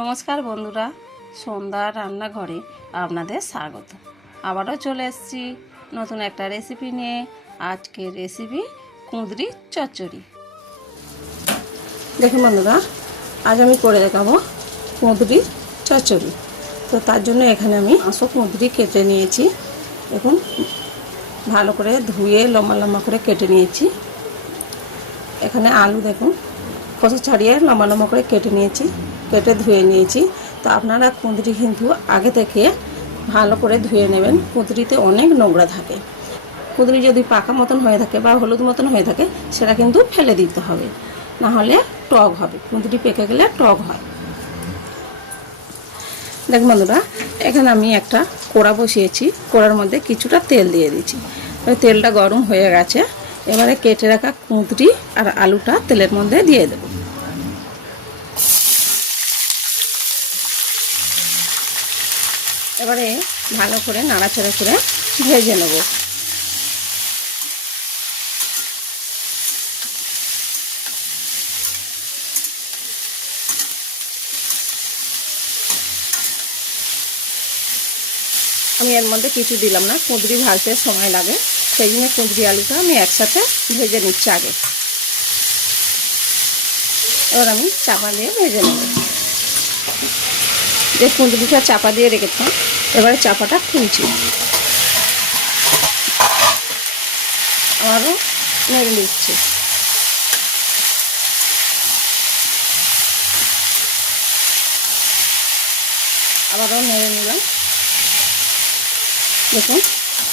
নমস্কার বন্ধুরা, সন্ধ্যা রান্নাঘরে আপনাদের স্বাগত। আবারও চলে এসেছি নতুন একটা রেসিপি নিয়ে। আজকের রেসিপি কুঁদরি চচ্চড়ি। দেখুন বন্ধুরা, আজ আমি করে দেখাবো কুঁদরি চচ্চড়ি। তো তার জন্য এখানে আমি 500 কুঁদরি কেটে নিয়েছি। দেখুন, ভালো করে ধুয়ে লম্বা লম্বা করে কেটে নিয়েছি। এখানে আলু দেখুন খোসা ছাড়িয়ে লম্বা লম্বা করে কেটে নিয়েছি, কেটে ধুয়ে নিয়েছি। তো আপনারা কুঁদরি কিন্তু আগে থেকে ভালো করে ধুয়ে নেবেন। কুঁদরিতে অনেক নোংরা থাকে। কুঁদরি যদি পাকা মতন হয়ে থাকে বা হলুদ মতন হয়ে থাকে, সেটা কিন্তু ফেলে দিতে হবে, না হলে টক হবে। কুঁদরি পেকে গেলে টক হয়। দেখ বন্ধুরা, এখানে আমি একটা কড়া বসিয়েছি। কড়ার মধ্যে কিছুটা তেল দিয়ে দিয়েছি। ওই তেলটা গরম হয়ে গেছে। এবারে কেটে রাখা কুঁদরি আর আলুটা তেলের মধ্যে দিয়ে দেব। এবারে ভালো করে নাড়াচাড়া করে ভেজে নেব। আমি এর মধ্যে কিছু দিলাম না, কুঁদরি ভাজতে সময় লাগে, সেই জন্য কুঁদরি আলুটা আমি একসাথে ভেজে নিচ্ছি আগে। এবার আমি চাপা দিয়ে ভেজে নেব। যে কুঁদরিটা চাপা দিয়ে রেখেছিলাম, এবারে চাপাটা খুলছি। আবারও নেড়ে দিচ্ছি। আবারও নেড়ে নিলাম। দেখুন,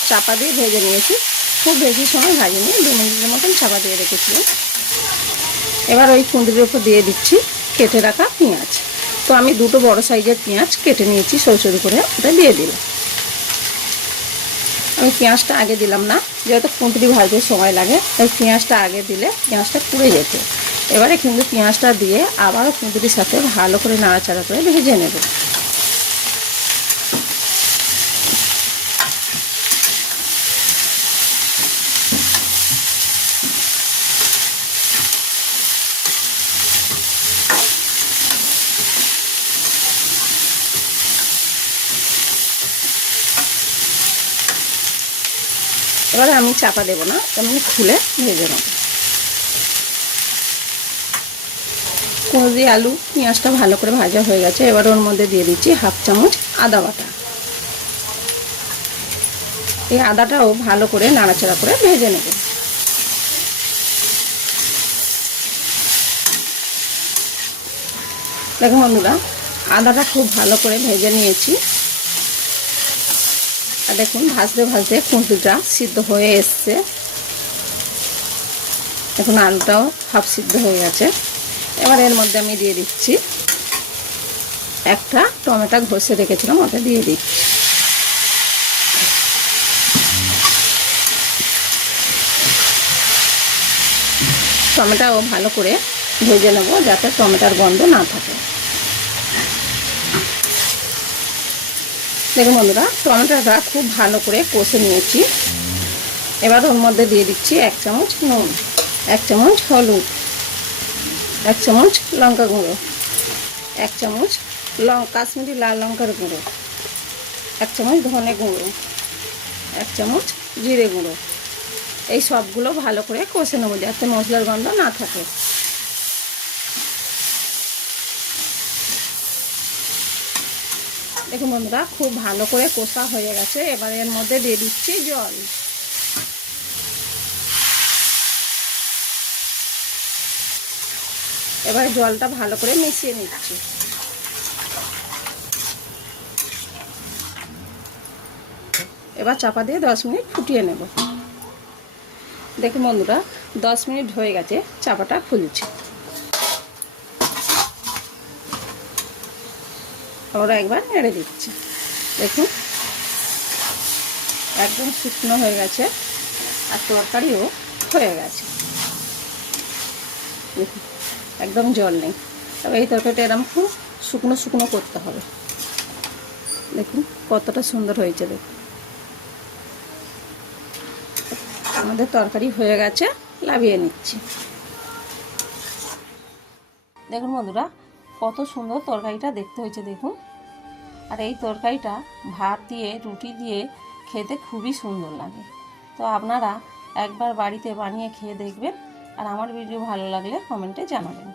চাপা দিয়ে ভেজে নিয়েছি। খুব বেশি সময় ভাজিনি, 2 মিনিটের মতন চাপা দিয়ে রেখেছিলাম। এবার ওই কুঁদরির উপর দিয়ে দিচ্ছি কেটে রাখা পেঁয়াজ। তো আমি 2টো বড় সাইজের পেঁয়াজ কেটে নিয়েছি সরু সরু করে, ওটা দিয়ে দিলাম। আমি পেঁয়াজটা আগে দিলাম না, যেহেতু কুঁদরি ভাজতে সময় লাগে, তাই পেঁয়াজটা আগে দিলে পেঁয়াজটা পুড়ে যেত। এবারে কিন্তু পেঁয়াজটা দিয়ে আবারও কুঁদরির সাথে ভালো করে নাড়াচাড়া করে ভেজে নেব। এবারে আমি চাপা দেবো না, আমি খুলে ভেজে নেব। কুঁদরি আলু পেঁয়াজটা ভালো করে ভাজা হয়ে গেছে। এবার ওর মধ্যে দিয়ে দিচ্ছি 1/2 চামচ আদা বাটা। এই আদাটাও ভালো করে নাড়াচাড়া করে ভেজে নেব। দেখুন বন্ধুরা, আদাটা খুব ভালো করে ভেজে নিয়েছি। আর দেখুন, ভাজতে ভাজতে কুঁদরিটা সিদ্ধ হয়ে এসছে। এখন আলুটাও হাফ সিদ্ধ হয়ে গেছে। এবার এর মধ্যে আমি দিয়ে দিচ্ছি একটা টমেটো ঘষে রেখেছিলাম, ওটা দিয়ে দিচ্ছি। টমেটোও ভালো করে ভেজে নেব, যাতে টমেটোর গন্ধ না থাকে। দেখুন বন্ধুরা, টমেটোটা খুব ভালো করে কষে নিয়েছি। এবার ওর মধ্যে দিয়ে দিচ্ছি 1 চামচ নুন, 1 চামচ হলুদ, 1 চামচ লঙ্কা গুঁড়ো, 1 চামচ কাশ্মীরি লাল লঙ্কার গুঁড়ো, 1 চামচ ধনে গুঁড়ো, 1 চামচ জিরে গুঁড়ো। এই সবগুলো ভালো করে কষে নেবো, যাতে মশলার গন্ধ না থাকে। দেখুন বন্ধুরা, খুব ভালো করে কষা হয়ে গেছে। এবার এর মধ্যে দিয়ে দিচ্ছি জল। এবার জলটা ভালো করে মিশিয়ে নিচ্ছি। এবার চাপা দিয়ে 10 মিনিট ফুটিয়ে নেব। দেখুন বন্ধুরা, 10 মিনিট হয়ে গেছে, চাপাটা খুলছি। আবার একবার নেড়ে দিচ্ছি। দেখুন, একদম শুকনো হয়ে গেছে আর তরকারিও হয়ে গেছে। দেখুন, একদম জল নেই। তবে এই তরকারিটা এরকম খুব শুকনো শুকনো করতে হবে। দেখুন কতটা সুন্দর হয়েছে। দেখুন, আমাদের তরকারি হয়ে গেছে, নামিয়ে নিচ্ছি। দেখুন বন্ধুরা, কত সুন্দর তরকারিটা দেখতে হয়েছে দেখুন। আর এই তরকারিটা ভাত দিয়ে রুটি দিয়ে খেতে খুবই সুন্দর লাগে। তো আপনারা একবার বাড়িতে বানিয়ে খেয়ে দেখবেন। আর আমার ভিডিও ভালো লাগলে কমেন্টে জানাবেন।